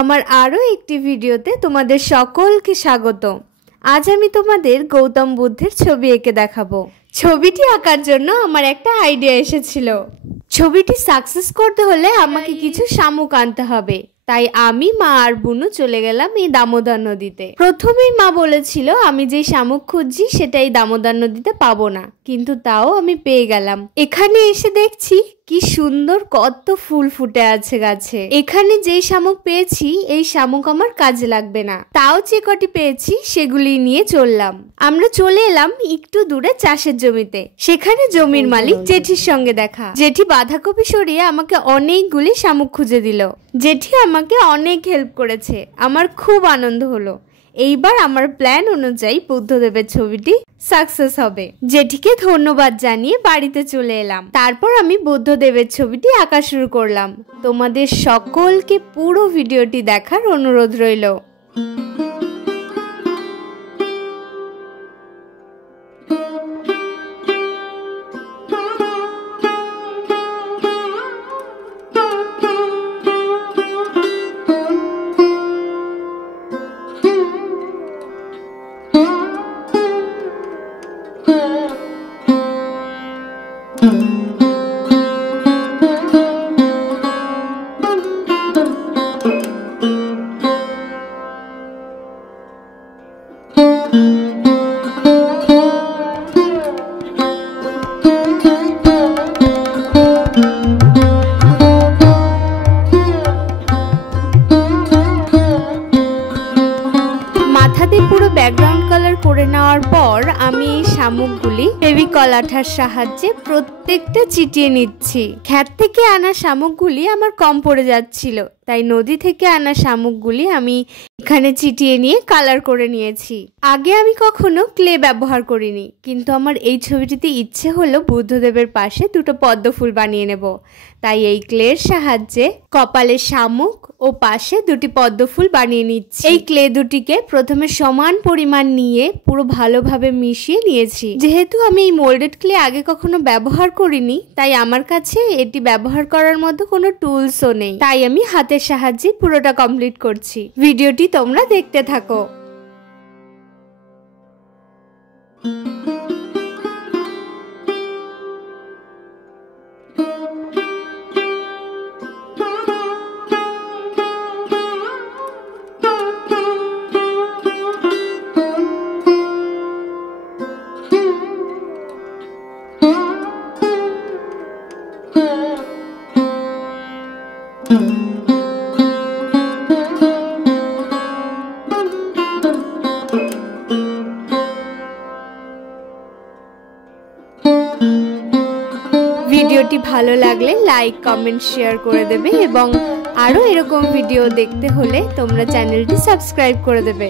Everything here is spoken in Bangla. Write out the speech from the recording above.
আমার আরো একটি ভিডিওতে তোমাদের সকলকে স্বাগত। আজ আমি তোমাদের গৌতম বুদ্ধের ছবি এঁকে দেখাবো। ছবিটি আঁকার জন্য আমার একটা আইডিয়া এসেছিল। ছবিটি সাকসেস করতে হলে আমাকে কিছু শামুক আনতে হবে। তাই আমি, মা আর বুনু চলে গেলাম এই দামোদর নদীতে। প্রথমেই মা বলেছিল আমি যে শামুক খুঁজছি সেটা এই দামোদর নদীতে পাবো না, কিন্তু তাও আমি পেয়ে গেলাম। এখানে এসে দেখছি কি সুন্দর কত ফুল ফুটে আছে গাছে। এখানে যেই শামুক পেয়েছি এই শামুক আমার কাজে লাগবে না, তাও যে কটি পেয়েছি সেগুলি নিয়ে চললাম। আমরা চলে এলাম একটু দূরে চাষের জমিতে। সেখানে জমির মালিক জেঠির সঙ্গে দেখা। জেঠি বাঁধাকপি সরিয়ে আমাকে অনেকগুলি শামুক খুঁজে দিল। জেঠি আমাকে অনেক হেল্প করেছে, আমার খুব আনন্দ হলো। এইবার আমার প্ল্যান অনুযায়ী বুদ্ধদেবের ছবিটি সাকসেস হবে। জেঠিকে ধন্যবাদ জানিয়ে বাড়িতে চলে এলাম। তারপর আমি বুদ্ধদেবের ছবিটি আঁকা শুরু করলাম। তোমাদের সকলকে পুরো ভিডিওটি দেখার অনুরোধ রইল। পুরো ব্যাকগ্রাউন্ড কালার করে নেওয়ার পর আমি এই শামুকগুলি ফেভিকল আঠার সাহায্যে প্রত্যেকটা চিটিয়ে নিচ্ছি। ক্ষেত থেকে আনা শামুকগুলি আমার কম পড়ে যাচ্ছিল, তাই নদী থেকে আনা শামুকগুলি আমি এখানে চিটিয়ে নিয়ে কালার করে নিয়েছি। আগে আমি কখনো ক্লে ব্যবহার করিনি, কিন্তু আমার এই ছবিটিতে ইচ্ছে হলো বুদ্ধদেবের পাশে দুটো পদ্ম ফুল বানিয়ে নেব। তাই এই ক্লের সাহায্যে কপালে শামুক ও পাশে দুটি পদ্ম ফুল বানিয়ে নিচ্ছি। এই ক্লে দুটিকে প্রথমে সমান পরিমাণ নিয়ে পুরো ভালোভাবে মিশিয়ে নিয়েছি। যেহেতু আমি এই মোল্ডেড ক্লে আগে কখনো ব্যবহার করিনি, তাই আমার কাছে এটি ব্যবহার করার মতো কোনো টুলসও নেই। তাই আমি হাতের সাহায্যে পুরোটা কমপ্লিট করছি। ভিডিওটি তোমরা দেখতে থাকো। ভিডিওটি ভালো লাগলে লাইক, কমেন্ট, শেয়ার করে দেবে এবং আরো এরকম ভিডিও দেখতে হলে তোমরা চ্যানেলটি সাবস্ক্রাইব করে দেবে।